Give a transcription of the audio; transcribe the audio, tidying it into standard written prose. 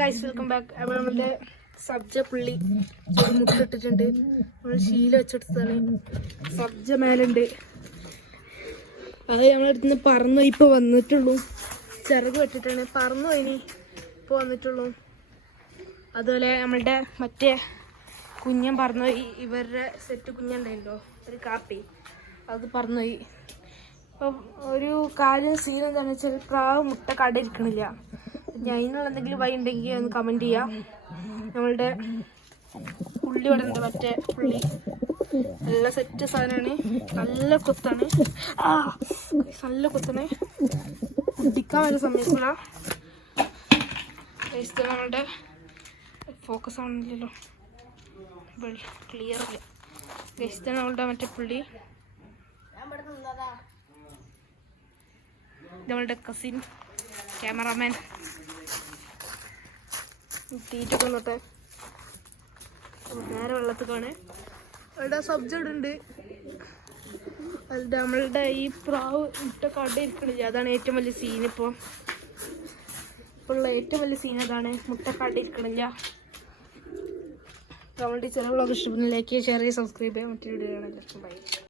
Guys welcome back. അപ്പോൾ നമ്മളുടെ സബ്ജ പുള്ളി മുട്ടിട്ടിട്ടുണ്ട്. നമ്മൾ ശീല വെച്ചെടുത്താണ്. സബ്ജ മേലുണ്ട്. അത് നമ്മളടുത്തുനിന്ന് പറന്നു ഇപ്പോൾ വന്നിട്ടുള്ളൂ. ചിറക് വെട്ടിട്ടാണ് പറന്നു പോയിനി ഇപ്പോൾ വന്നിട്ടുള്ളൂ. അതുപോലെ നമ്മളുടെ മറ്റേ കുഞ്ഞൻ പറന്നുപോയി. ഇവരുടെ സെറ്റ് കുഞ്ഞുണ്ടായില്ലോ, ഒരു കാപ്പി, അത് പറന്നുപോയി. ഇപ്പം ഒരു കാര്യം സീൻ എന്താണെന്ന് വെച്ചാൽ പ്രാവ് മുട്ട കടയിരിക്കണില്ല. ഞാൻ അതിനുള്ള എന്തെങ്കിലും വഴി ഉണ്ടെങ്കിൽ ഒന്ന് കമൻറ്റ് ചെയ്യാം. നമ്മളുടെ പുള്ളി ഇവിടെ ഉണ്ട്, മറ്റേ പുള്ളി നല്ല സെറ്റ് സാധനമാണ്. നല്ല കൊത്താണ്, നല്ല കൊത്താണ്. കുടിക്കാൻ വരെ സമ്മതിക്കില്ല. നമ്മളുടെ ഫോക്കസ് ആവുന്നില്ലല്ലോ, ക്ലിയർ ഇല്ല. ഗൈസ് നമ്മളുടെ മറ്റേ പുള്ളി, നമ്മളുടെ കസിൻ ക്യാമറാമാൻ. തീറ്റൊക്കെ നോട്ടെ, നേരെ വെള്ളത്തിക്കാണ്. അവിടെ സബ്ജക്ട് ഉണ്ട്. അത് നമ്മളുടെ ഈ പ്രാവ് മുട്ട കട ഇരിക്കണില്ല. അതാണ് ഏറ്റവും വലിയ സീൻ. ഇപ്പോൾ ഉള്ള ഏറ്റവും വലിയ സീൻ അതാണ്, മുട്ട കട ഇരിക്കണില്ല. നമ്മളുടെ ചില വ്ളോഗ് ഇഷ്ടപ്പെടുന്ന ലൈക്ക് ചെയ്യുക, ഷെയർ ചെയ്യുക, സബ്സ്ക്രൈബ് ചെയ്യുക. മറ്റൊരു വീഡിയോ കാണാം. ബൈ.